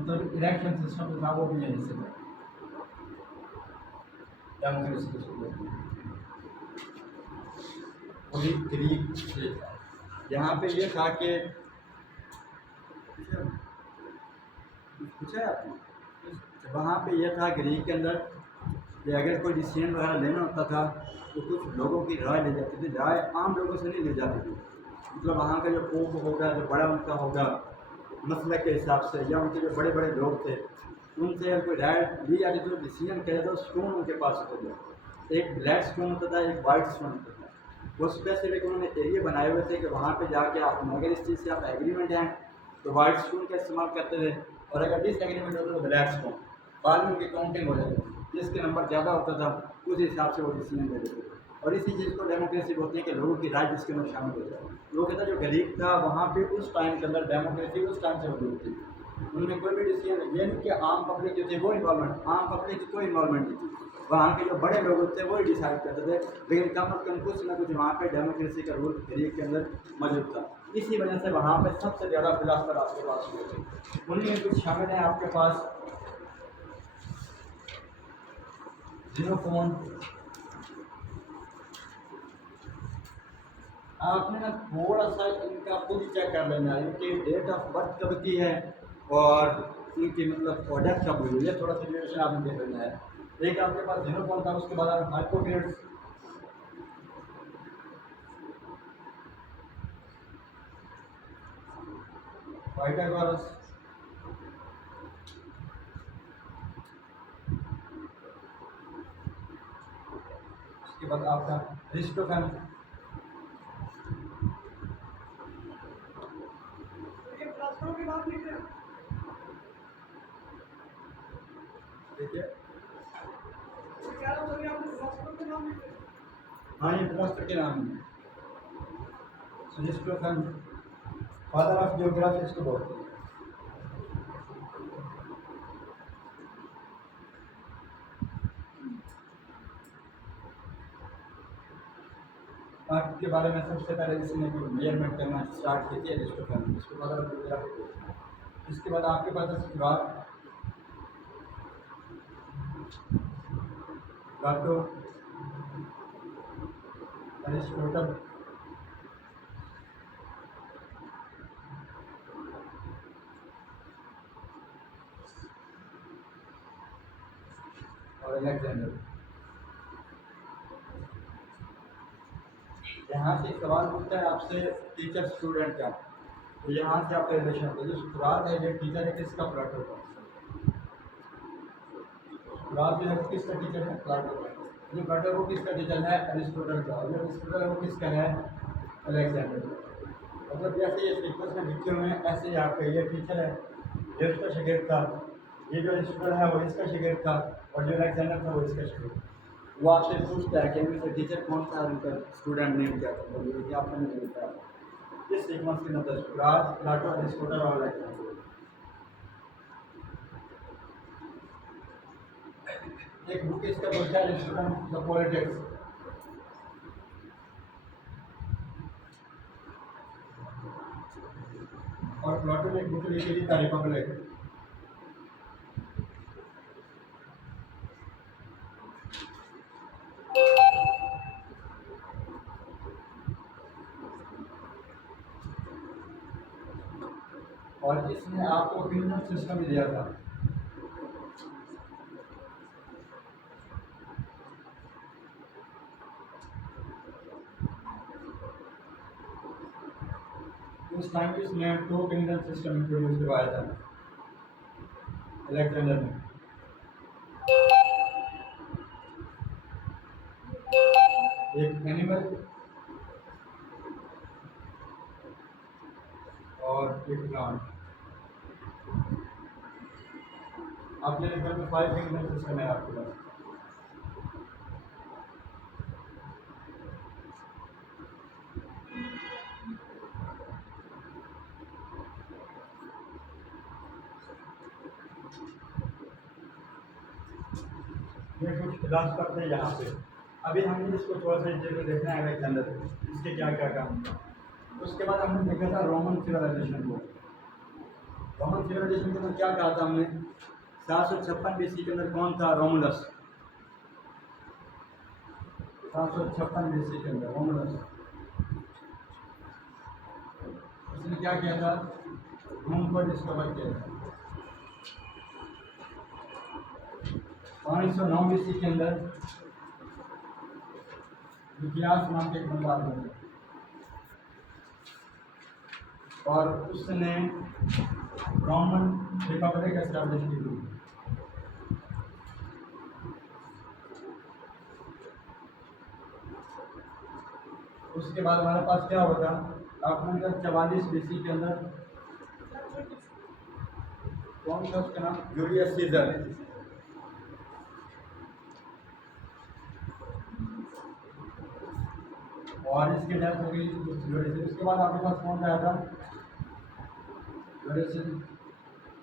मतलब election system जो था वो भी यहीं से था, डेमोक्रेसी को शुरू वही ग्रीक से था। यहाँ पे ये था कि पूछा है आपने, वहाँ पे ये था ग्रीक के अंदर कि अगर कोई डिसीजन वगैरह लेना होता था तो कुछ लोगों की राय ली जाती थी। राय आम लोगों से नहीं ली जाती थी, मतलब वहाँ का जो पोप होगा, जो बड़ा उनका होगा मसलक के हिसाब से, या उनके जो बड़े बड़े लोग थे उनसे अगर कोई राय ली जाती तो डिसीजन करे तो स्टोन उनके पास होता था। एक ब्लैक स्टोन होता था, एक वाइट स्टोन होता था। वो स्पेसिफिक उन्होंने एरिया बनाए हुए थे कि वहाँ पे जाके आप अगर इस चीज़ से आप एग्रीमेंट हैं तो वाइट स्टोन का इस्तेमाल करते थे, और अगर डिस एग्रीमेंट होता तो ब्लैक स्टोन। बाद में उनकी काउंटिंग हो जाती थी, जिसके नंबर ज़्यादा होता था उस हिसाब से वो डिसीजन ले लेते थे। और इसी चीज़ को डेमोक्रेसी बोलते हैं कि लोगों की राय जिसके अंदर शामिल हो जाए। वो कहता है जो ग्रीक था वहाँ पे उस टाइम के अंदर डेमोक्रेसी उस टाइम से मौजूद थी। उनमें कोई भी डिसीजन ये नहीं कि आम पब्लिक जो थी वो इन्वॉल्वमेंट, आम पब्लिक की कोई इन्वॉल्वमेंट नहीं थी, वहाँ के जो बड़े लोग थे वही डिसाइड करते थे। लेकिन कम अज़ कम कुछ ना कुछ वहाँ पे डेमोक्रेसी का रूल ग्रीक के अंदर मौजूद था। इसी वजह से वहाँ पे सबसे ज़्यादा फिलासफर आपके पास हुए थे। उनमें कुछ शामिल हैं आपके पास जीनोफोन। आपने ना थोड़ा सा इनका खुद चेक कर लेना है, इनकी डेट ऑफ बर्थ कब की है और इनकी मतलब डेथ कब हुई है, थोड़ा सा रिलेशन आपने देख लेना है। एक आपके पास जीनोफोन था, उसके बाद आप हाइपोक्रेट्स, पाइथागोरस, उसके बाद आपका अरिस्टोफेन, देखिए हाँ ये फिलोसफर के नाम है। अरिस्टोफेन फादर ऑफ जियोग्राफी इसको बोलते हैं। आपके बारे में सबसे पहले इसने मेजरमेंट करना स्टार्ट की थी अरिस्टोफेन, इसके बाद आप जियोग्राफी बोलते हैं। इसके बाद आपके पास है सुकरात, प्लाटो, अरिस्टोटल, और अलेक्जेंडर। यहाँ से सवाल पूछता है आपसे टीचर स्टूडेंट का, तो यहाँ से आपका रिलेशन होता है। जो सुकरात है ये टीचर है किसका, प्लाटो का। सुकरात जो है वो किसका टीचर है, प्लाटो का। जो प्लाटो वो किसका टीचर है, अरिस्टोटल का। और जो अरिस्टोटल है वो किसका है, अलेक्जेंडर का। मतलब जैसे ये सीक्वेंस में लिखे हुए हैं ऐसे ही आपका ये टीचर है, ये उसका शागिर्द था, ये जो अरिस्टोटल है वो इसका शागिर्द था, और जो अलेक्जेंडर था वो इसका शागिर्द। वो आपसे पूछता है कि इनमें से टीचर कौन सा, उनका स्टूडेंट नेम क्या था, बोलिए कि आपने नहीं मिलता है। इस सीक्वेंस के अंदर सुकरात, प्लाटो, अरिस्टोटल और अलेक्जेंडर। एक बुक इसका बोलता है अरिस्टोटल द पॉलिटिक्स, और प्लाटो ने एक बुक लिखी थी द रिपब्लिक। और इसने आपको किंगडम सिस्टम भी दिया था। उस टाइम पे इसने टू किंगडम सिस्टम इंट्रोड्यूस करवाया था अलेक्जेंडर ने। एक एनिमल और एक प्लांट। आपके घर में 5 किंगडम सिस्टम है आपके पास। ये कुछ फिलासफर थे यहाँ पे। अभी हमने इसको थोड़ा सा जगह देखना है अलेक्जेंडर, इसके क्या क्या काम था। उसके बाद हमने देखा था रोमन सिविलाइजेशन को। रोमन सिविलाइजेशन के अंदर क्या कहा था हमने? 756 बीसी के अंदर कौन था? रोमुलस। 756 बीसी के अंदर रोमुलस, उसने क्या किया था? रोम को डिस्कवर किया था। 509 बीसी के अंदर इतिहास नाम के एक बंदा बना और उसने रोमन रिपब्लिक एस्टैब्लिश की थी। उसके बाद हमारे पास क्या हुआ था? आपने 44 बीसी के अंदर कौन था उसका नाम? Julius Caesar. और इसके डेथ हो गई। उसके बाद आपके पास कौन आया था?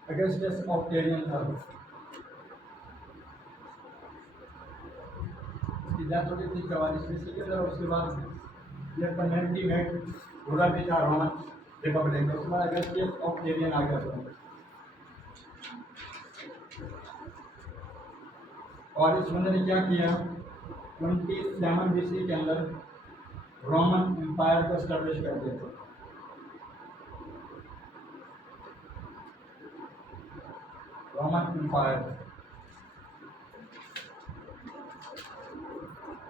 अगस्टस ऑक्टेवियन था, उसकी डेथ हो गई थी 44 बीसी के अंदर। उसके बाद ये पेंटिमेट रूलर भी था रोमन रिपब्लिक, उसके बाद अगस्टस ऑक्टेवियन आ गया था। और इस बंदे ने क्या किया? 27 बीसी के अंदर रोमन एम्पायर को एस्टेब्लिश कर दिया था। रोमन एम्पायर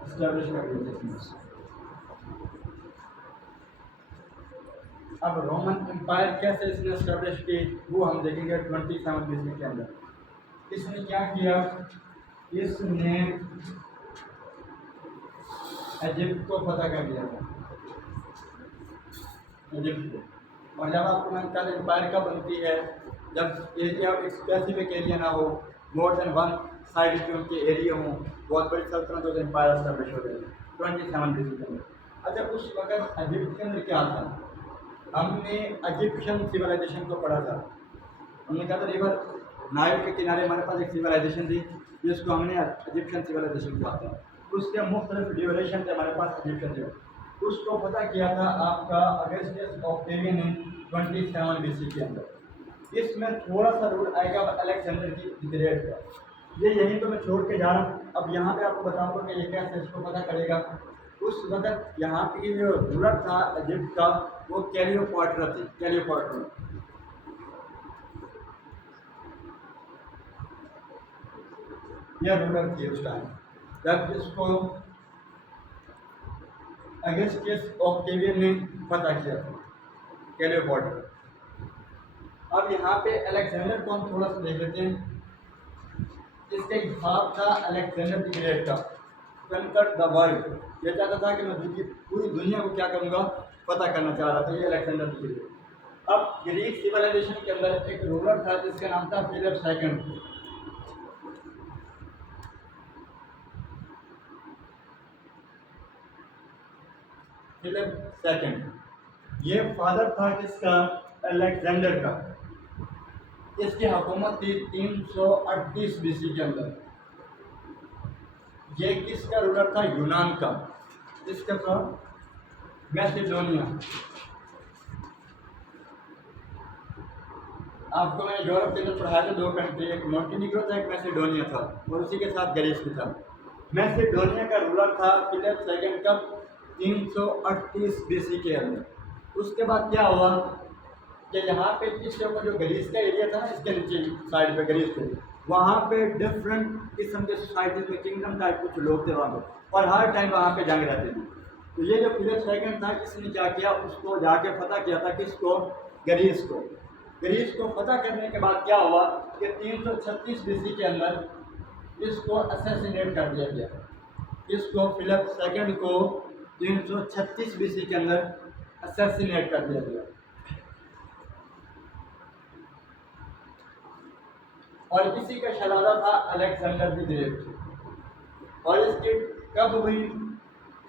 एस्टेब्लिश कर दिया था। अब रोमन एम्पायर कैसे इसने एस्टेब्लिश की वो हम देखेंगे 27 बीसी के अंदर। इसने क्या किया? इसने इजिप्ट को फतह कर दिया था, इजिप्ट को। और जब आपको मैंने कहा एम्पायर कब बनती है? जब एरिया एक स्पेसिफिक एरिया ना हो, मोर देन वन साइड के उनके एरिया हों, बहुत बड़ी सल्तनत हो, तो एम्पायर एस्टेब्लिश हो गई 27 बीसी के अंदर। अच्छा, उस वक्त इजिप्ट के अंदर क्या था? हमने इजिप्शियन सिविलाइजेशन को पढ़ा था। हमने कहा था रिवर नाइल के किनारे हमारे पास एक सिविलाइजेशन थी जिसको हमने इजिप्शियन सिविलाइजेशन कहा था। उसके मुख्तलिफ ड्यूरेशन थे हमारे पास इजिप्शियन थे। उसको पता किया था आपका अगस्टस ऑक्टेवियन ने 27 बीसी के अंदर। इसमें थोड़ा सा रूल आएगा अलेक्जेंडर की ग्रेट का। ये यहीं पे मैं छोड़ के जा रहा हूँ। अब यहाँ पे आपको बताऊँगा कि ये कैसे इसको पता करेगा। उस वक्त यहाँ पे जो रूलर था इजिप्ट का वो क्लियोपाट्रा थी, क्लियोपाट्रा। यह रूलर थी उस टाइम जब इसको अगस्टस ऑक्टेवियन ने पता किया था, क्लियोपाट्रा। अब यहाँ पे अलेक्जेंडर को हम थोड़ा सा देख लेते हैं। इसका एक भाव था अलेक्जेंडर द ग्रेट का, कनकर द वर्ल्ड। ये चाहता था कि मैं पूरी दुनिया को क्या करूँगा? पता करना चाह रहा था, ये अलेक्जेंडर द ग्रेट। अब ग्रीक सिविलाइजेशन के अंदर एक रूलर था जिसका नाम था फिलिप सेकंड। फिलिप सेकंड ये फादर था किसका? अलेक्जेंडर का। इसकी हुकूमत थी 338 बीसी के अंदर। ये किसका रूलर था? यूनान का। किसका था? मैसेडोनिया। आपको मैं यूरोप के अंदर पढ़ाया था 2 कंट्री, एक मोंटेनिग्रो था, एक मैसेडोनिया था, और उसी के साथ ग्रीस भी था। मैसेडोनिया का रूलर था फिलिप सेकंड कब? 338 बीसी के अंदर। उसके बाद क्या हुआ कि यहाँ पे इसके ऊपर जो ग्रीस का एरिया था ना, इसके नीचे साइड पे ग्रीस के, वहाँ पे डिफरेंट किस्म के सोसाइटीज में किंगडम टाइप कुछ लोग थे वहाँ पे, और हर टाइम वहाँ पे जंग रहती थी। तो ये जो फिलिप सेकंड था इसने क्या किया? उसको जाके पता किया था किसको? ग्रीस को। ग्रीस को पता करने के बाद क्या हुआ कि 336 बीसी के अंदर इसको असैसिनेट कर दिया गया। इसको फिलिप सेकंड को 336 बीसी के अंदर असैसिनेट कर दिया गया। और इसी का शहजादा था अलेक्जेंडर द ग्रेट। और इसकी कब हुई?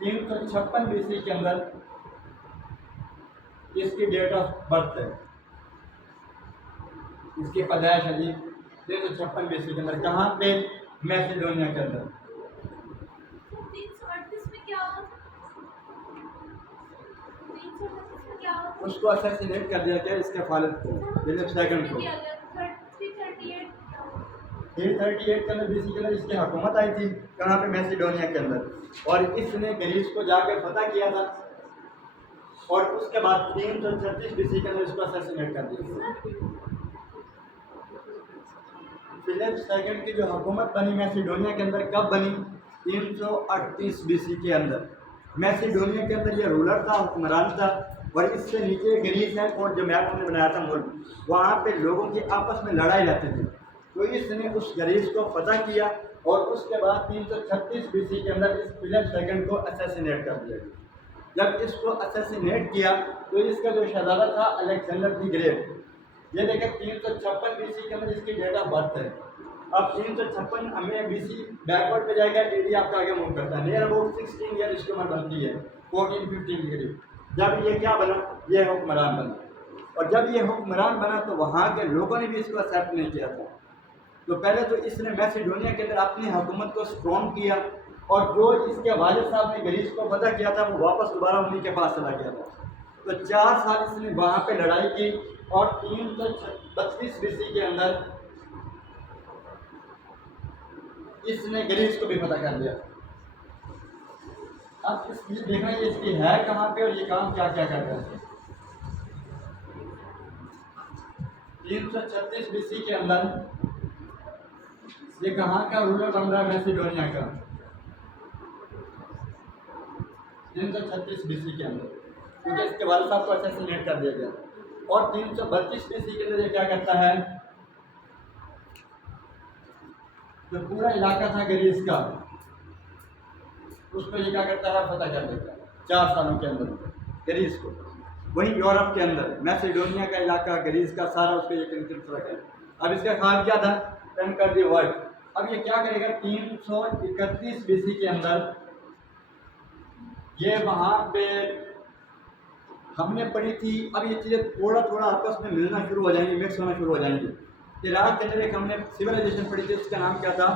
356 बीसी के अंदर इसकी डेट ऑफ बर्थ है, इसकी पैदाइश है जी 356 बीसी के अंदर। कहाँ पे? मैसेडोनिया के अंदर। 338 में क्या हुआ? 338 में क्या उसको असैसिनेट कर दिया गया इसके फालिद को, फिलिप सेकंड को। 338 के अंदर बीसी के अंदर इसकी हुकूमत आई थी, कहाँ पे, मैसिडोनिया के अंदर, और इसने ग्रीस को जाकर फतह किया था और उसके बाद 336 बीसी के अंदर इसको असैसिनेट कर दिया। फिलिप सेकंड की जो हुकूमत बनी मैसिडोनिया के अंदर कब बनी, 338 बीसी के अंदर। मैसिडोनिया के अंदर ये रूलर था, हुक्मरान था, और इससे नीचे ग्रीस है और जो मैप हमने बनाया था मुल्क, वहाँ पे लोगों की आपस में लड़ाई रहती थी, तो इसने उस ग्रीस को फतह किया और उसके बाद 336 बीसी के अंदर इस फिलिप सेकंड को असैसिनेट कर दिया। जब इसको असैसिनेट किया तो इसका जो शहजादा था अलेक्जेंडर द ग्रेट, ये देखें 356 बीसी के अंदर इसकी डेट ऑफ बर्थ है। अब 356 हमें बीसी बैकवर्ड पे जाएगा, एडी आपका आगे मूव करता है, नियर अबाउट 16 ईयर इसकी उम्र बनती है, 14-15 के करीब। जब ये क्या बना, ये हुक्मरान बना, और जब ये हुक्मरान बना तो वहाँ के लोगों ने भी इसको एक्सेप्ट नहीं किया था। तो पहले तो इसने मैसिडोनिया के अंदर अपनी हुकूमत को स्ट्रॉन्ग किया, और जो इसके वालिद साहब ने ग्रीस को फतह किया था वो वापस दोबारा उन्हीं के पास चला गया था। तो 4 साल इसने वहाँ पे लड़ाई की और 332 बीसी के अंदर इसने ग्रीस को भी फतह कर दिया। अब इसलिए देखना ये इसकी है कहाँ पे और ये काम क्या क्या कर रहा है। 336 बीसी के अंदर ये कहाँ का रूलर बन रहा है, मैसिडोनिया का, 336 बीसी के अंदर, क्योंकि इसके वालिद साहब को असैसिनेट कर दिया गया। और 332 बीसी के अंदर ये क्या करता है, जो पूरा इलाका था ग्रीस का उसको ये क्या करता है, फतह कर देता है 4 सालों के अंदर ग्रीस को। वहीं यूरोप के अंदर मैसिडोनिया का इलाका, ग्रीस का सारा, उसको ये कंट्रोल है। अब इसका ख्याल क्या था, कंकर द वर्ल्ड। अब ये क्या करेगा, 331 बीसी के अंदर ये वहाँ पे हमने पढ़ी थी। अब ये चीज़ें थोड़ा थोड़ा आपस में मिलना शुरू हो जाएंगी, मिक्स होना शुरू हो जाएंगी। इराक के अंदर एक हमने सिविलाइजेशन पढ़ी थी, उसका नाम क्या था,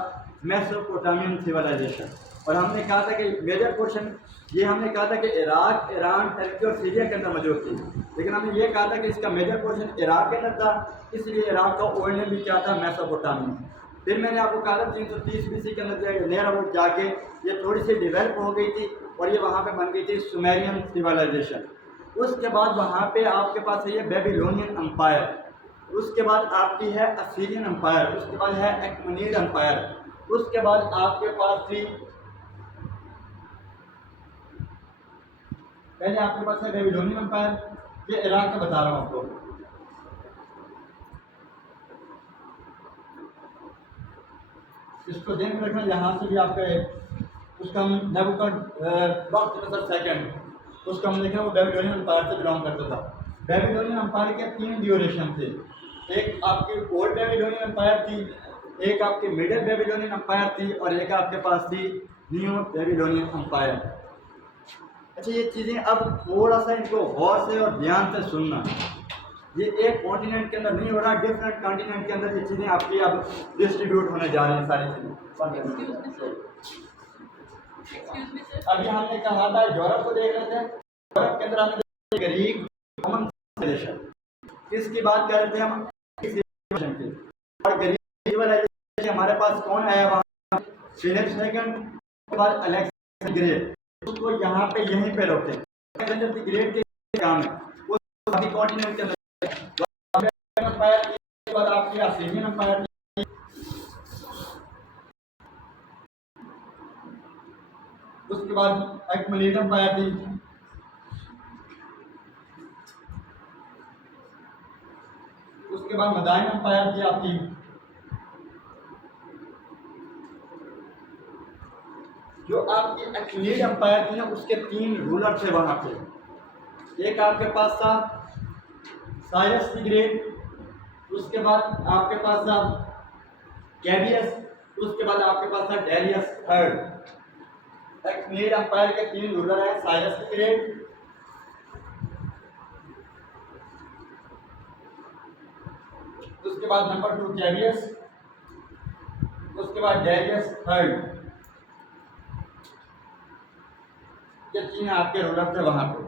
मेसोपोटामियन सिविलाइजेशन। और हमने कहा था कि मेजर पोर्शन ये हमने कहा था कि इराक, ईरान, टर्की और सीरिया के अंदर मौजूद थी, लेकिन हमने ये कहा था कि इसका मेजर पोर्शन इराक के अंदर था, इसलिए इराक का ओल्ड नेम भी क्या था, मेसोपोटामिया। फिर मैंने आपको कहा था 330 बीसी के अंदर नियर अबाउट जाके ये थोड़ी सी डेवलप हो गई थी और ये वहाँ पे बन गई थी सुमेरियन सिविलाइजेशन। उसके बाद वहाँ पे आपके पास है ये बेबीलोनियन एम्पायर, उसके बाद आपकी है असीरियन एम्पायर, उसके बाद है एक्मनीड एम्पायर, उसके बाद आपके पास थी, पहले आपके पास है बेबीलोनियन एम्पायर, ये इराक का बता रहा हूँ आपको। इसको ध्यान में रखना, यहाँ से भी आपका उसका हम नेबुकडनेस्सर सेकंड, उसका हम देखें वो बेबीलोनियन एम्पायर से बिलोंग करता था। बेबीलोनियन एम्पायर के 3 ड्यूरेशन थे, एक आपकी ओल्ड बेबीलोनियन एम्पायर थी, एक आपकी मिडिल बेबीलोनियन एम्पायर थी, और एक आपके पास थी न्यू बेबीलोनियन एम्पायर। अच्छा, ये चीज़ें अब थोड़ा सा इनको गौर से और ध्यान से सुनना, ये एक कॉन्टिनेंट के अंदर नहीं हो रहा, डिफरेंट कॉन्टिनेंट के अंदर ये चीज़ें आपकी अब डिस्ट्रीब्यूट होने जा रही हैं सारी चीज़ें। अभी हमने कहा था यूरोप को देख रहे थे, यूरोप के अंदर हमने ग्रीक रोमन सिविलाइजेशन, किसकी बात कर रहे थे हम, और ग्रीक सिविलाइजेशन हमारे पास कौन आया वहाँ, फिलिप सेकंड के बाद अलेक्जेंडर द ग्रेट, उसको यहाँ पे यहीं पे रोकते हैं। अलेक्जेंडर द ग्रेट के काम है वो सभी कॉन्टिनेंट के अंदर एम्पायर के बाद आपकी असीरियन एम्पायर, उसके बाद एक्मनीड एम्पायर थी, उसके बाद मदाइन एम्पायर थी आपकी, जो आपकी एक्मनीड एम्पायर थी ना उसके 3 रूलर थे वहां पे। एक आपके पास था साइरस द ग्रेट, उसके बाद आपके पास था कैबियस, उसके बाद आपके पास था डेरियस थर्ड। एक्मनीड एम्पायर के 3 रूलर हैं, साइरस द ग्रेट, उसके बाद नंबर 2 कैबियस, उसके बाद डेरियस थर्ड। ये 3 आपके रूलर थे वहां पे।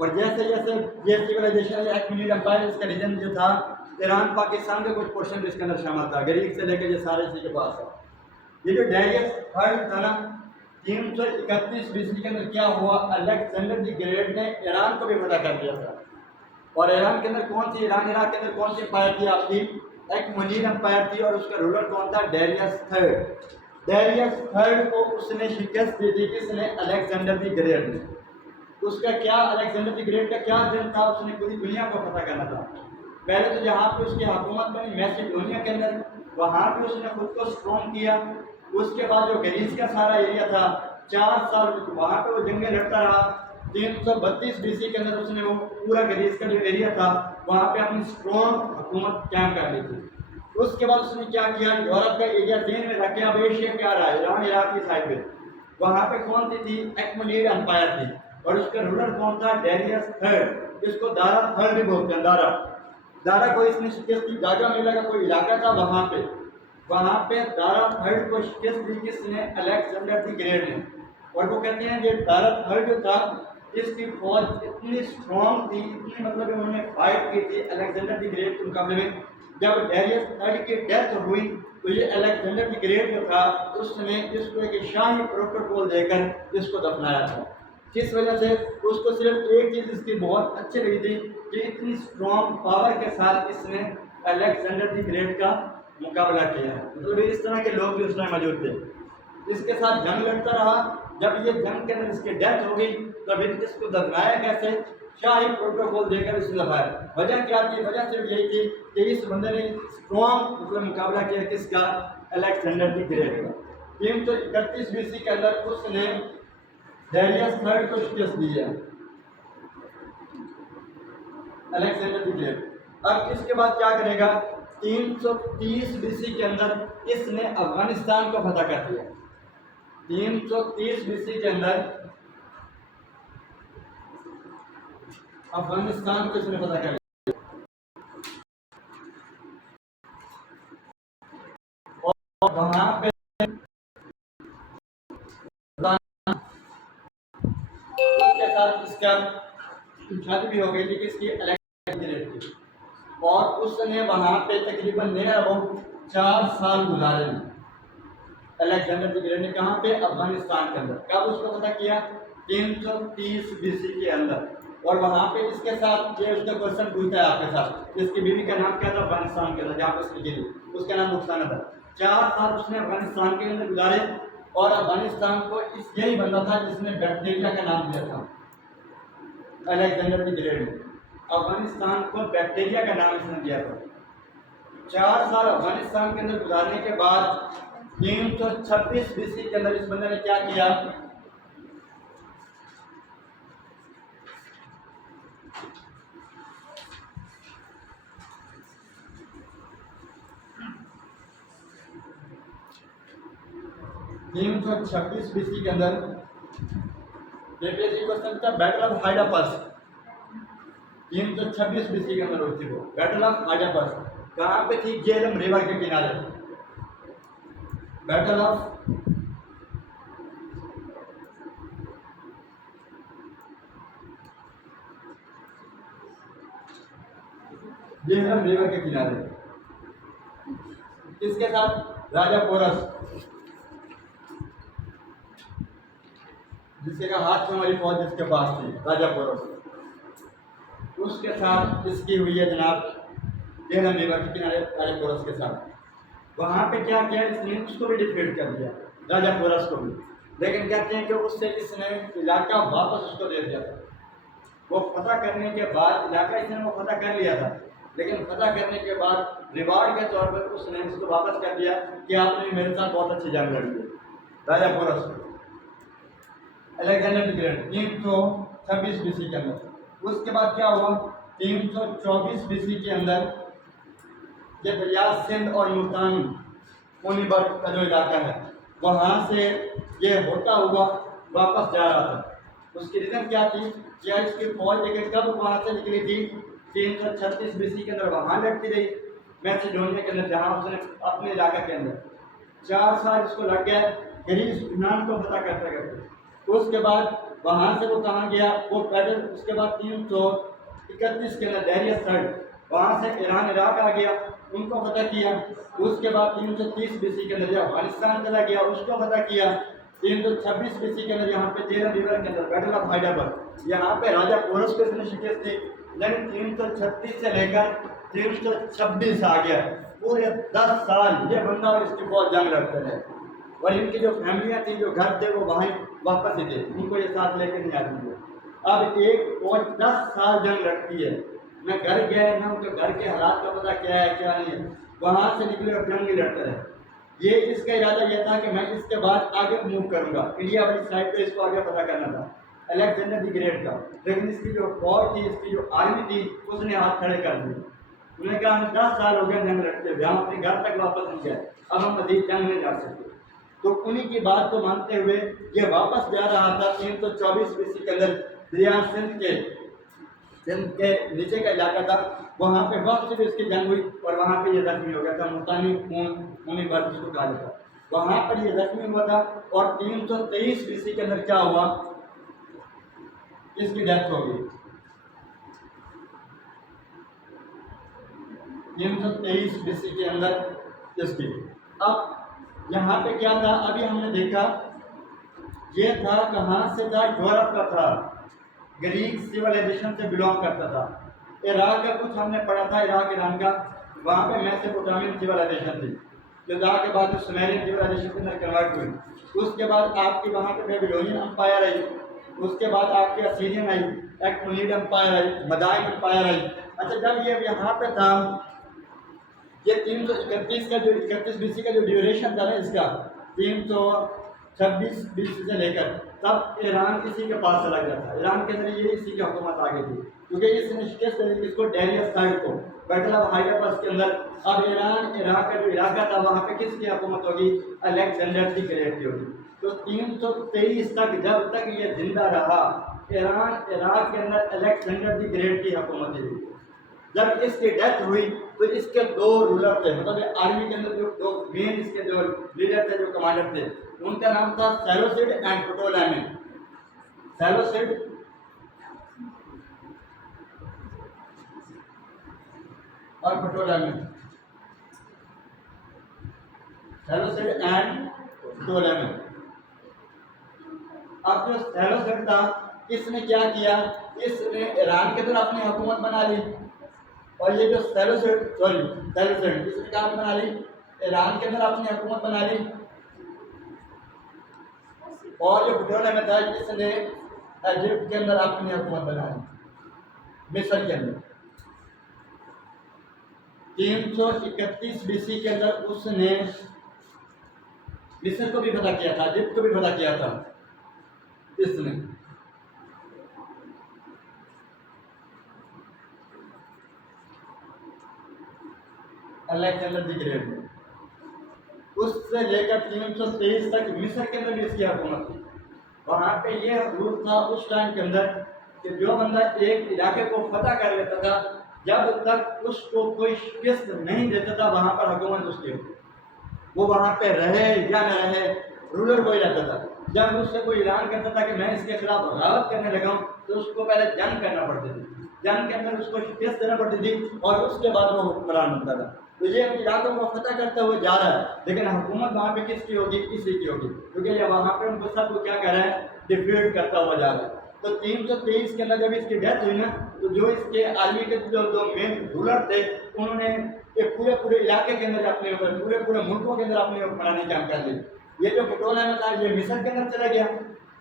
और जैसे जैसे ये सिविलाइजेशन एक्मिनिड एम्पायर, इसका रीजन जो था ईरान पाकिस्तान का कुछ पोर्शन इसके अंदर शामिल था, ग्रीक से लेकर ये सारे इसी के पास था। ये जो डेरियस थर्ड था ना, 331 बीसी के अंदर क्या हुआ, अलेक्जेंडर द ग्रेट ने ईरान को भी फतह कर दिया था। और ईरान के अंदर कौन सी, ईरान इराक के अंदर कौन सी एम्पायर थी आपकी, एक्मिनिड एम्पायर थी, और उसका रूलर कौन था, डेरियस थर्ड। डेरियस थर्ड को उसने शिकस्त दी थी, किसने, अलेक्जेंडर द ग्रेट ने। उसका क्या, अलेक्जेंडर द ग्रेट का क्या दिन था, उसने पूरी दुनिया को पता करना था। पहले तो जहाँ पे उसकी हुकूमत बनी मैसेडोनिया के अंदर, वहाँ पे उसने खुद को स्ट्रॉन्ग किया। उसके बाद जो ग्रीस का सारा एरिया था, 4 साल वहाँ पे वो जंगें लड़ता रहा। 332 बीसी के अंदर उसने वो पूरा ग्रीस का जो एरिया था वहाँ पे अपनी स्ट्रॉन्ग हुकूमत कायम कर ली थी। उसके बाद उसने क्या किया, यूरोप का एरिया दिन में रखे, अब एशिया क्या रहा है, ईरान इराक की साइड पे, वहाँ पे कौन सी थी, एक्मिनिड एम्पायर थी, और उसका रूलर कौन था, डेरियस थर्ड। इसको दारा थर्ड भी बोलते हैं, दारा। दारा को इसने शिकस्त दी, दागा मेला का कोई इलाका था वहाँ पे दारा थर्ड को शिकस्त दी, किसने, अलेक्जेंडर द ग्रेट ने। और वो कहते हैं कि दारा थर्ड जो था, इसकी फौज इतनी स्ट्रॉन्ग थी, इतनी मतलब उन्होंने फाइट की थी अलेक्जेंडर द ग्रेट के मुकाबले में। जब डेरियस थर्ड की डेथ हुई तो ये अलेक्जेंडर द ग्रेट जो था, उसने इसको एक शाही प्रोटोकॉल देकर इसको दफनाया था। किस वजह से, उसको सिर्फ एक चीज़ इसकी बहुत अच्छी लगी थी कि इतनी स्ट्रॉन्ग पावर के साथ इसने अलेक्जेंडर द ग्रेट का मुकाबला किया है। मतलब इस तरह के लोग भी उस टाइम मौजूद थे, इसके साथ जंग लड़ता रहा। जब ये जंग के अंदर इसकी डेथ हो गई तो फिर इसको दफनाया कैसे, शाही प्रोटोकॉल देकर इसने दफनाया। वजह क्या थी, वजह सिर्फ यही थी कि इस बंदे ने स्ट्रॉन्ग मतलब मुकाबला किया, किसका, अलेक्जेंडर द ग्रेट का। 331 बीसी के अंदर उसने डेरियस थर्ड को शिकस्त दी है, अलेक्जेंडर द ग्रेट। अब इसके बाद क्या करेगा, 330 बीसी के अंदर इसने अफगानिस्तान को फतह कर दिया। 330 बीसी के अंदर अफगानिस्तान को इसने फतह कर दिया। और वहां पे उसके साथ इसका शादी भी हो गई थी, किसकी, अलेक्जेंडर द ग्रेट की। और उसने वहाँ पे तकरीबन 4 साल गुजारे। अलेक्जेंडर द ग्रेट ने कहाँ पे, अफगानिस्तान के अंदर। कब उसको पता किया, 330 बीसी के अंदर। और वहाँ पे इसके साथ ये उसका क्वेश्चन पूछता है आपके साथ, इसकी बीवी का नाम क्या था, अफगानिस्तान के अंदर जहाँ पर उसकी गिरी, उसका नाम रुखसाना था। 4 साल उसने अफगानिस्तान के अंदर गुजारे। और अफगानिस्तान को यही बंदा था जिसने बैक्टीरिया का नाम दिया था, अलेक्जेंडर द ग्रेट ने अफगानिस्तान को बैक्टीरिया का नाम इसने दिया था। 4 साल अफगानिस्तान के अंदर गुजारने के बाद 326 बीसी के अंदर इस बंदे ने क्या किया, बीसी के अंदर क्वेश्चन था, बैटल ऑफ हाइडापस। 326 बीसी के अंदर हुई थी वो बैटल ऑफ हाइडापस। कहाँ पे थी, झेलम रिवर के किनारे, बैटल ऑफ झेलम रिवर के किनारे। किसके साथ, राजा पोरस, जिसके का हाथ से हमारी फौज जिसके पास थी, राजा पोरस, उसके साथ इसकी हुई है जनाब, झेलम रिवर के किनारे राजा पोरस के साथ। वहाँ पे क्या किया इसने, उसको भी डिफीट कर दिया, राजा पोरस को भी। लेकिन कहते हैं कि उससे इसने इलाका वापस उसको दे दिया था। वो फतह करने के बाद इलाका इसने वो फतह कर लिया था, लेकिन फतह करने के बाद रिवार्ड के तौर पर उसने इसको वापस कर दिया कि आपने मेरे साथ बहुत अच्छी जंग लड़ी है, राजा पोरस को। अलेक्जेंडर द ग्रेट 326 बीसी के अंदर। उसके बाद क्या हुआ, 324 बीसी के अंदर ये दरिया सिंध और मुल्तान कोनीबर्ग का जो इलाका है, वहाँ से ये होता हुआ वापस जा रहा था। उसकी रीज़न क्या थी, क्या इसकी फौज लेकर कब वहाँ से निकली थी, 336 बीसी के अंदर वहाँ लड़ती रही मैसेडोनिया के अंदर, जहाँ उसने अपने इलाके के अंदर 4 साल इसको लग गए ग्रीस यूनान को फतह करते करते। तो उसके बाद वहाँ से वो कहाँ गया, वो पैदल। उसके बाद 331 के अंदर दारियस III वहाँ से ईरान इराक आ गया, उनको फतह किया। उसके बाद 330 BC के अंदर अफगानिस्तान चला गया, उसको फतह किया। 326 BC के अंदर यहाँ पे जेलम रिवर के अंदर बैटल ऑफ हाइडाबर, यहाँ पे राजा पोरस को इसने शिकस्त दी। लेकिन 336 से लेकर 326 आ गया, पूरे 10 साल ये बंदा और इसकी फौज जंग लड़ते रहे। और इनकी जो फैमिलियाँ थी, जो घर थे, वो वहीं वापस ही थे, उनको ये साथ लेकर नहीं आती थे। अब एक फौज 10 साल जंग लड़ती है, न घर गए ना उनके घर के हालात का पता क्या है क्या नहीं है, वहाँ से निकले और जंग ही लड़ते रहे। ये इसका इरादा यह था कि मैं इसके बाद आगे मूव करूँगा, इंडिया वाली साइड पे इसको आगे पता करना था अलेक्जेंडर द ग्रेट का। लेकिन इसकी जो फौज थी, इसकी जो आर्मी थी, उसने हाथ खड़े कर दिए। उन्होंने कहा हम 10 साल हो गए जंग लड़ते हुए, हम अपने घर तक वापस नहीं गए, अब हम मजीद जंग नहीं लड़ सकते। तो उन्हीं की बात को मानते हुए ये वापस जा रहा था 324 BC के अंदर दरिया सिंध के नीचे का इलाका था, वहाँ पे वक्त से भी इसकी जंग हुई और वहाँ पे ये जख्मी हो गया था। मुल्तानी खूनी बर्द जिसको कहा जाता, वहाँ पर ये जख्मी हुआ था। और 323 BC के अंदर क्या हुआ, इसकी डेथ हो गई। 323 BC के अंदर इसकी। अब यहाँ पे क्या था, अभी हमने देखा ये था कहाँ से था, यूरोप का था, ग्रीक सिविलाइजेशन से बिलोंग करता था। इराक का कुछ हमने पढ़ा था, इराक ईरान का, वहाँ पे मेसोपोटामियन सिविलाइजेशन थी, जो के बाद सुमेरियन सिविलाइजेशन के अंदर कन्वर्ट हुई। उसके बाद आपकी वहाँ पे बेबीलोनियन एम्पायर आई, उसके बाद आपके असीरियन आई, एक्मोनिड एम्पायर आई, मदाइन एम्पायर आई। अच्छा, जब ये यहाँ पे था, ये 331 का जो 31 BC का जो ड्यूरेशन था ना इसका, 326 BC से लेकर, तब ईरान इसी के पास चला गया था। ईरान के अंदर ये इसी की हुकूमत आ गई थी, क्योंकि इसने शिकस्त दी इसको दारियस III को बैटल ऑफ हाइडापर के अंदर। अब ईरान इराक का जो इलाका था, वहाँ पे किसकी हुकूमत होगी, अलेक्जेंडर द ग्रेट की होगी। तो 323 तक जब तक ये जिंदा रहा, ईरान इराक के अंदर अलेक्जेंडर द ग्रेट की हुकूमत थी। जब इसकी डेथ हुई तो इसके 2 रूलर थे, मतलब आर्मी के अंदर जो 2 मेन इसके जो लीडर थे, जो कमांडर थे, उनका नाम था सेलोसिड एंड प्टोलेमी। सेलोसिड और प्टोलेमी, सेलोसिड एंड प्टोलेमी। अब जो सेलोसिड था, इसने क्या किया, इसने ईरान के अंदर अपनी हुकूमत बना ली। और ये जो सेलोसिड इसने क्या बना ली, ईरान के अंदर अपनी हुकूमत बना ली। और जो प्टोलेमी था, इसने इजिप्ट के अंदर अपनी हुकूमत बना ली, मिस्र के अंदर। 331 BC के अंदर उसने मिस्र को भी फतह किया था, इजिप्ट को भी फतह किया था इसने। अलेक्जेंडर द ग्रेट ने, उससे लेकर 323 तक मिस्र के अंदर भी इसकी हुकूमत थी। वहाँ पे ये रूल था उस टाइम के अंदर कि जो बंदा एक इलाके को फतह कर लेता था, जब तक उसको कोई शिकस्त नहीं देता था, वहाँ पर हुकूमत उसकी होती। वो वहाँ पे रहे या न रहे, रूलर वही रहता था। जब उससे कोई ऐलान करता था कि मैं इसके खिलाफ बगावत करने लगा हूँ, तो उसको पहले जंग करना पड़ती थी, जंग के अंदर उसको शिकस्त देना पड़ती थी, और उसके बाद वो हुक्मरान बनता था। तो ये इलाकों को फतह करते हुए जा रहा है, लेकिन हुकूमत वहाँ पे किसकी होगी, इसी की होगी, क्योंकि ये वहाँ पे उनको सबको क्या कर रहा है, डिफीट करता हुआ जा रहा है। तो 323 के अंदर जब इसकी डेथ हुई ना, तो जो इसके आर्मी के जो 2 मेन रूलर थे, उन्होंने ये पूरे इलाके के अंदर अपने पूरे मुल्कों के अंदर अपने हुक्मरानी काम कर ली। ये जो प्टोलेमी था, ये मिस्र के अंदर चला गया,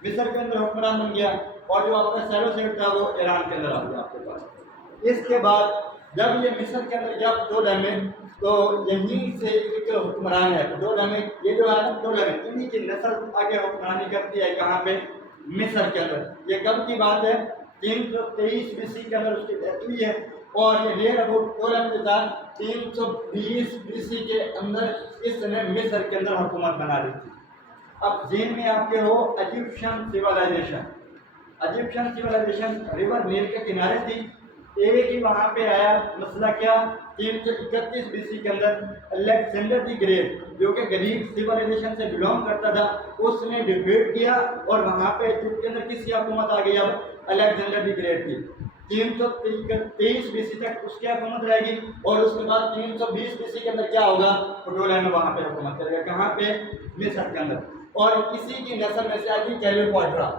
मिस्र के अंदर हुक्मरान बन गया, और जो आपका सेलोसिड था वो ईरान के अंदर आ गया आपके पास। इसके बाद जब ये मिस्र के अंदर गया प्टोलेमी, तो यहीं से एक हुक्मरान है प्टोलेमी, ये जो है ना प्टोलेमी, इन्हीं की नस्ल आगे हुक्मरानी करती है कहाँ पे, मिस्र के अंदर। ये कब की बात है, 323 BC के अंदर उसकी डेथ हुई है। और ये नियर अबाउट प्टोलेमी था 320 BC के अंदर इसने मिस्र के अंदर हुकूमत बना ली थी। अब जेन में आपके हो Egyptian civilization, Egyptian civilization river Nile के किनारे थी, एक ही वहाँ पे आया मसला क्या, 331 BC के अंदर अलेक्जेंडर द ग्रेट जो कि ग्रीक सिविलाइजेशन से बिलोंग करता था, उसने डिफीट किया और वहाँ पे के अंदर किसकी हुकूमत आ गई, अब अलेक्जेंडर द ग्रेट की। 323 BC तक उसकी हुकूमत रहेगी और उसके बाद 320 BC के अंदर क्या होगा, पटोलेमी वहाँ पे हुकूमत करेगा। कहाँ पे, मिस्र के अंदर। और इसी की नस्ल में से आएगी क्लियोपाट्रा,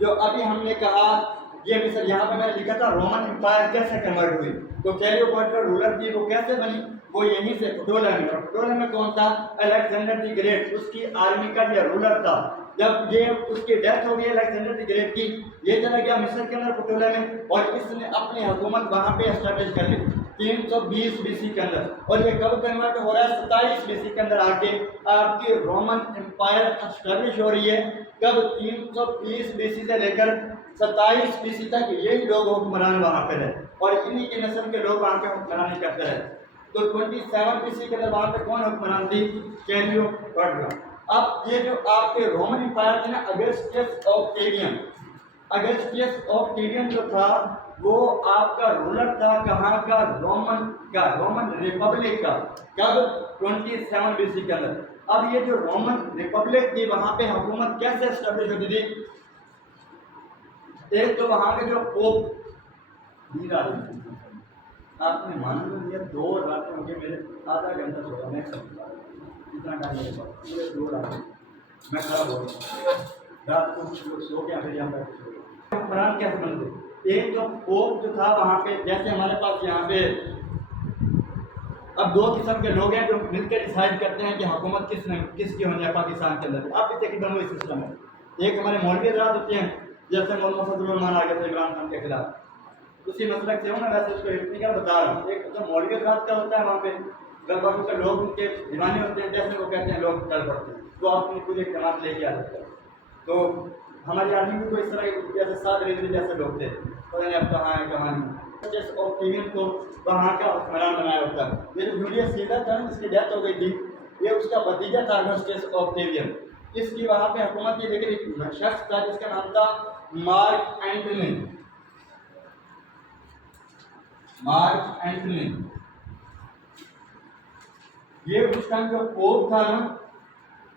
जो अभी हमने कहा ये मिस्र, यहाँ पे मैंने लिखा था रोमन एम्पायर कैसे कन्वर्ट हुई, तो क्लियोपाट्रा रूलर थी, वो कैसे बनी, वो यहीं से पटोलेमी। और पटोलेमी कौन था, अलेक्जेंडर द ग्रेट, उसकी आर्मी का ये रूलर था। जब ये उसकी डेथ हो गई अलेक्जेंडर द ग्रेट की, ये चला गया मिस्र के अंदर पटोलेमी और इसने अपनी हुकूमत वहाँ पे एस्टेब्लिश कर ली 320 BC के अंदर। और ये कब कन्वर्ट हो रहा है, 27 BC के अंदर आके आपकी रोमन एम्पायर एस्टेब्लिश हो रही है। कब, 320 BC से लेकर 27 BC तक यही लोग हुक्मरान वहाँ पे रहे और इन्हीं की नस्ल के लोग वहाँ पे हुक्मरानी करते रहे। तो 27 BC के अंदर वहाँ पे कौन हुक्मरान थी, क्लियोपाट्रा। अब ये जो आपके रोमन एम्पायर थे ना, अगस्टस ऑक्टेवियन, अगस्टियस ऑक्टेवियन जो था वो आपका रूलर था, कहाँ का, रोमन का, रोमन रिपब्लिक का। कब, 27 BC के अंदर। अब ये जो रोमन रिपब्लिक थी वहाँ पे हुकूमत कैसे एस्टेब्लिश होती थी, एक तो वहाँ के जो पोप, आपने मान लिया 2 रातें हो गए मेरे, आधा घंटा सोया मैं, इतना टाइम मेरे पास, पूरे 2 रातें मैं खड़ा हो गया, रात को सो गया, फिर यहाँ पर हुक्मरान कैसे बनते। एक तो पोप जो था वहाँ पे, जैसे हमारे पास यहाँ पे अब 2 किस्म के लोग हैं जो मिलकर डिसाइड करते हैं कि हुकूमत किसकी होनी है पाकिस्तान के अंदर। अब भी तकरीबन वही सिस्टम है। एक हमारे मौलवी हज़रात होते हैं, जैसे मौलाना फजलुर रहमान आ गए थे इमरान खान के खिलाफ, उसी मसलक से हूँ ना, वैसे उसको टेक्निकल बता रहा हूँ। एक तो मौलवी हज़रात का होता है वहाँ पे, लगभग के लोग उनके दीवाने होते हैं, जैसे वो कहते हैं लोग डर पड़ते हैं, वो अपनी पूरी जमात लेके आ जाते हैं। तो हमारी आदमी भी कोई इस तरह जैसे 7 रेजरी जैसे लोग थे, पता नहीं अब कहाँ है कहाँ नहीं। जैसे ऑक्टेवियन को वहाँ का हुक्मरान बनाया होता है। ये जो जूलियस सीजर था जिसकी डेथ हो गई थी, ये उसका भतीजा था अगस्टस ऑक्टेवियन, इसकी वहाँ पे हुकूमत थी। लेकिन एक शख्स था जिसका नाम था मार्क एंटनी, मार्क एंटनी। ये उस टाइम जो पोप था ना,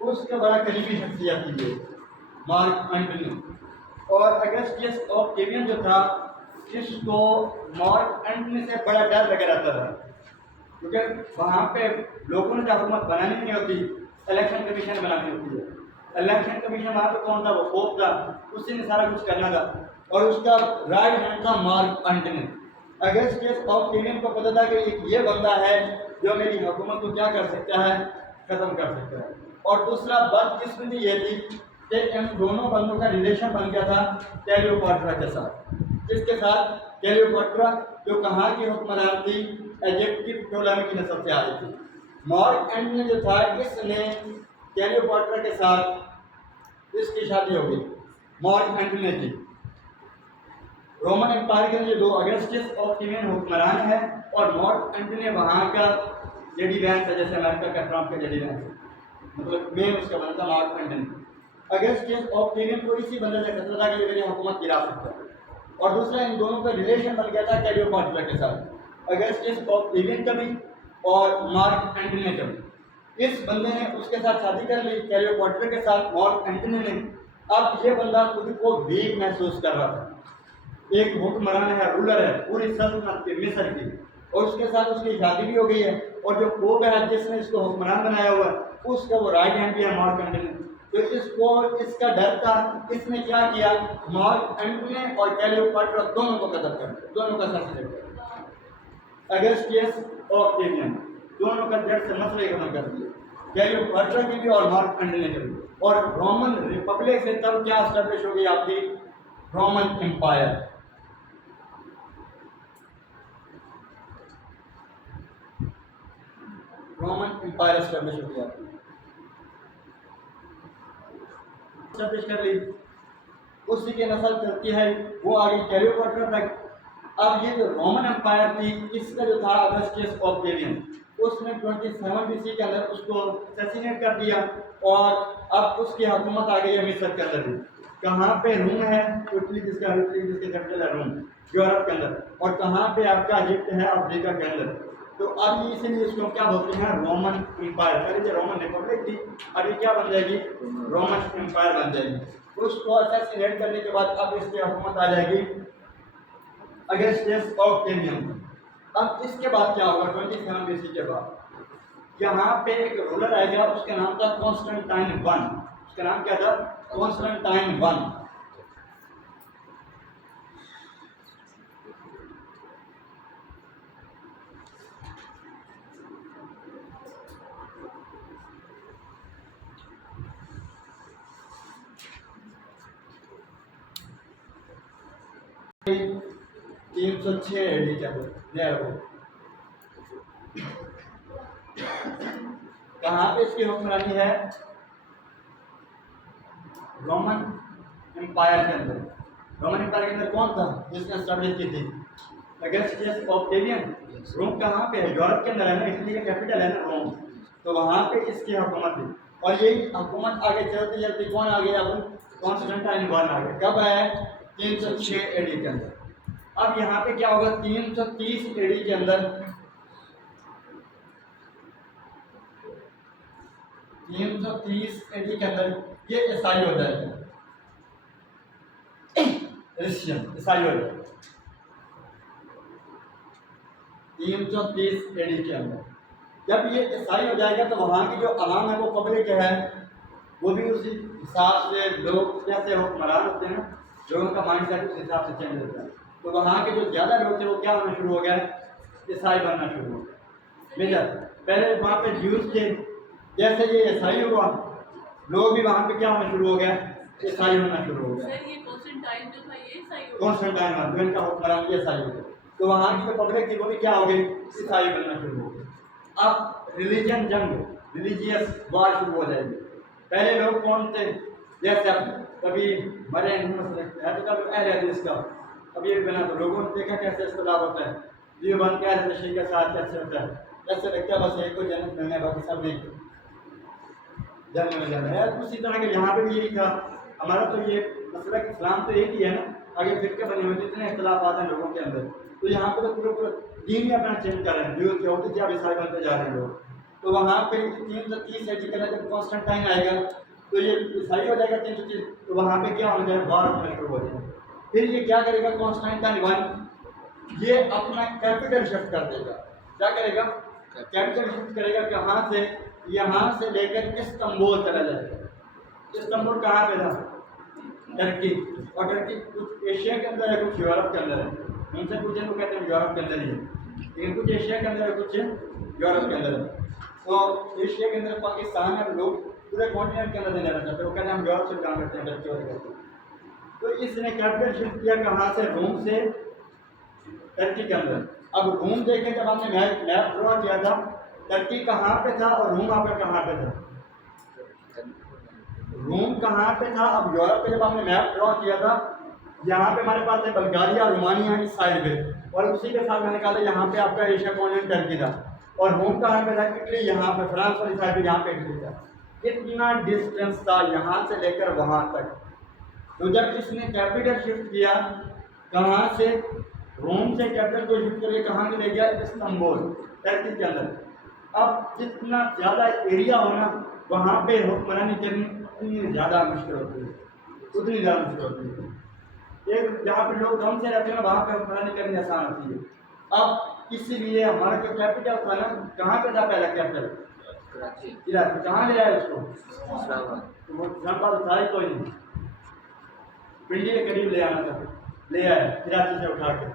उसका बड़ा करीबी शख्सियत थी ये मार्क एंटनी। और अगस्टियस ऑक्टेवियन जो था, इसको मार्क एंटनी से बड़ा डर लगा रहता था, क्योंकि वहाँ पे लोगों ने हुकूमत बनानी नहीं होती, इलेक्शन कमीशन बनानी होती है। इलेक्शन कमीशन वहाँ पे कौन था, वो पोप था, उसी ने सारा कुछ करना था और उसका राइट हैंड था मार्क एंटनी। अगस्टियस ऑक्टेवियन को पता था कि ये बंदा है जो मेरी हुकूमत को क्या कर सकता है, ख़त्म कर सकता है। और दूसरा बदकिस्मती ये थी कि इन दोनों बंदों का रिलेशन बन गया था क्लियोपाट्रा के साथ, जिसके साथ क्लियोपाट्रा जो कहाँ की हुक्मरान थी, इजिप्ट की पटोलेमी की नस्ल से आई थी। मार्क एंटनी जो था, इसने क्लियोपाट्रा के साथ इसकी शादी हो गई मार्क एंटनी की। रोमन एम्पायर के जो 2 अगस्टियस ऑक्टेवियन हुक्मरान है और मार्क एंटनी वहाँ का जेडी वैंस है, जैसे अमेरिका का ट्रंप का जेडी वैंस, मतलब मेन उसका बनता मार्क एंटनी। अगस्टियस ऑक्टेवियन को इसी बंदे से खतरा था कि ये मेरी हुकूमत गिरा सकता है। और दूसरा, इन दोनों का रिलेशन बन गया था क्लियोपाट्रा के साथ, अगस्टियस ऑक्टेवियन का भी और मार्क एंटनी का भी। इस बंदे ने उसके साथ शादी कर ली क्लियोपाट्रा के साथ, मार्क एंटनी ने। अब ये बंदा खुद को वीक महसूस कर रहा था, एक हुक्मरान है, रूलर है पूरी सल्तनत की, मिस्र की, और उसके साथ उसकी शादी भी हो गई है और जो पोप है जिसने इसको हुक्मरान बनाया हुआ है, उसका वो राइट हैंड भी है मार्क एंटनी। तो इसको इसका डर था, इसने क्या किया, मार्क एंटनी और क्लियोपाट्रा दोनों को कत्ल कर दिया, दोनों का असैसिनेट कर दिया। अगस्टियस ऑक्टेवियन दोनों का जड़ से मसले खत्म कर दिए, क्लियोपाट्रा की भी और मार्क एंटनी की भी। और रोमन रिपब्लिक से तब क्या एस्टेब्लिश हो गई आपकी, Roman empire. Roman empire establish हो गया, एस्टेब्लिश कर ली, उसी की नस्ल चलती है, वो आगे क्लियोपाट्रा तक। अब ये जो रोमन एम्पायर थी, इसका जो था अगस्टियस ऑक्टेवियन, उसने 27 BC के अंदर उसको असैसिनेट कर दिया और अब उसकी हुकूमत आ गई है मिस्र के अंदर भी। कहाँ पे रोम है, इटली जिसका कैपिटल है रोम, यूरोप के अंदर, और कहाँ पे आपका इजिप्ट है, अफ्रीका के अंदर। तो अब इसीलिए इसको क्या बोलते हैं, रोमन एम्पायर। पहले जो रोमन रिपब्लिक थी, अभी क्या बन जाएगी, रोमन एम्पायर बन जाएगी। उसको असैसिनेट करने के बाद अब इसकी हुकूमत आ जाएगी अगस्टस ऑक्टेवियन। अब इसके बाद क्या होगा, 27 BC के बाद यहाँ पे एक रूलर आएगा, उसका नाम था कॉन्स्टेंटाइन वन। उसका नाम क्या था, कॉन्स्टेंटाइन वन। तीन सौ छः कहाँ पे इसकी हुक्मरानी है, रोमन एम्पायर के अंदर। रोमन एम्पायर के अंदर कौन था जिसने स्टैब्लिश की थी, अगस्टस ऑक्टेवियन। रोम कहाँ पे है, यूरोप के अंदर है ना, इटली का कैपिटल है ना रोम, तो वहाँ पे इसकी हुकूमत थी। और यही हुकूमत आगे चलते चलते कौन आ गया, अब कॉन्स्टेंटाइन वन आ गया। कब आया, 306 AD के अंदर। अब यहाँ पे क्या होगा, 330 AD के अंदर, 330 AD के अंदर ये ईसाई हो जाएगा, क्रिश्चियन ईसाई हो जाएगा 330 AD के अंदर। जब ये ईसाई हो जाएगा तो वहाँ की जो अवाम है, वो पब्लिक है, वो भी उसी हिसाब से, लोग जैसे हुक्मरान होते हैं, लोगों का माइंड सेट उस हिसाब से चेंज होता है। तो वहाँ के जो ज़्यादा लोग थे वो क्या होना शुरू हो गया, ईसाई बनना शुरू हो गया। बेटा पहले वहाँ पे ज्यूज थे, जैसे ये ईसाई हुआ, लोग भी वहाँ पे क्या होना शुरू हो गया, ईसाई होना शुरू हो गया। कॉन्स्टेंटाइन वन, इनका हुक्मरान ये ईसाई हो गया। तो वहाँ की जो पब्लिक थी वो भी क्या हो गई, ईसाई बनना शुरू हो गई। अब रिलीजन जंग, रिलीजियस वार शुरू हो जाएगी। पहले लोग कौन थे, जैसे अब कभी मरे है तो कभी अहले हदीस का, अब ये बना, तो लोगों ने देखा कैसे इख्तिलाफ होता है, ये बन के अहले तशरीह के साथ कैसे होता है, कैसे लगता है बस एक को जन्नत मिलने, बाकी सब नहीं जन्नत में जाना है। उसी तरह के यहाँ पे भी यही था। हमारा तो ये मसला इस्लाम तो एक ही है ना, आगे फिरके बने हुए इतने इख्तिलाफात हैं लोगों के अंदर, तो यहाँ पे तो पूरा दीन ही अपना चेंज कर रहे हैं, जो होती थी अब ईसाई बनते जा रहे हैं लोग। तो वहाँ पे 330 AD के अंदर जब कॉन्स्टेंटाइन आएगा तो ये ईसाई हो जाएगा 330, तो वहाँ पे क्या हो जाएगा, वार होना शुरू हो जाएगा। फिर ये क्या करेगा, कॉन्स्टेंटाइन वन, ये अपना कैपिटल शिफ्ट कर देगा। क्या करेगा, कैपिटल शिफ्ट करेगा, कहाँ से, यहाँ से लेकर इस्तांबुल चला जाएगा। इस्तांबुल कहाँ पे था, टर्की, और टर्की कुछ एशिया के अंदर है, कुछ यूरोप के अंदर है। उनसे पूछे तो कहते हैं यूरोप के अंदर ही है, लेकिन कुछ एशिया के अंदर है, कुछ यूरोप के अंदर है। तो एशिया के अंदर पाकिस्तान है, लोग पूरे कॉन्टिनेंट के अंदर रहना चाहते हैं, वो कहते हैं हम यूरोप से काम करते हैं, टर्की वाले करते हैं। तो इसने कैपिटल शिफ्ट किया कहाँ से, रोम से टर्की के अंदर। अब रोम देखें, जब हमने मैप ड्रॉ किया था, टर्की कहाँ पे था और रोम आपका कहाँ पे था, रोम कहाँ पे था। अब यूरोप पे जब हमने मैप ड्रॉ किया था, यहाँ पे हमारे पास है बल्गारिया, रोमानिया इस साइड पे, और उसी के साथ मैंने कहा था यहाँ पे आपका एशिया कॉन्टिनेंट टर्की था, और रोम कहाँ पे था, इटली, यहाँ पे फ्रांस वाली साइड पे, यहाँ पे इटली था। कितना डिस्टेंस था यहाँ से लेकर वहाँ तक। तो जब इसने कैपिटल शिफ्ट किया, कहाँ से, रोम से कैपिटल को शिफ्ट करके कहाँ ले गया, इस्तांबुल, टर्की के अंदर। अब जितना ज़्यादा एरिया होना, वहाँ पे हुक्मरानी करनी उतनी ज़्यादा मुश्किल होती है, उतनी ज़्यादा मुश्किल होती है। एक जहाँ पे लोग कम से रहते हैं वहाँ पे हुक्मरानी करनी आसान होती है। अब इसीलिए हमारा जो कैपिटल था ना, कहाँ पे था पहला कैपिटल, कराची। कहाँ ले आया उसको, तो वो इस्लामाबाद था ही कोई नहीं, पिंडी के करीब ले आना था, ले आया कराची से उठा के।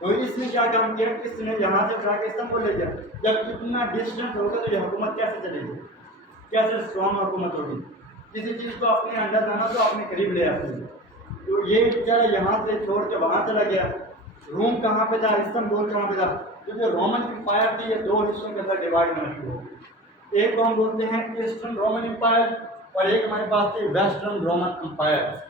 तो इसने क्या काम किया, इसने यहाँ से उठा के इस्तांबुल ले गया। जब इतना डिस्टेंस होगा तो ये हुकूमत कैसे चलेगी, कैसे स्ट्रॉन्ग हुकूमत होगी। किसी चीज़ को अपने अंदर लाना तो अपने करीब ले आते हैं। तो ये बेचारा यहाँ से छोड़ के वहाँ चला गया। रोम कहाँ पे था, इस्तांबुल कहाँ पे था, क्योंकि रोमन एम्पायर थी, ये दो हिस्सों के अंदर डिवाइड होना शुरू हो गया। एक को हम बोलते हैं ईस्टर्न रोमन एम्पायर, और एक हमारे पास थी वेस्टर्न रोमन एम्पायर।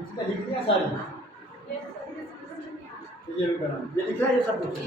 इसमें लिख दिया सारी, ये भी बना, ये लिख रहा है ये सब कुछ।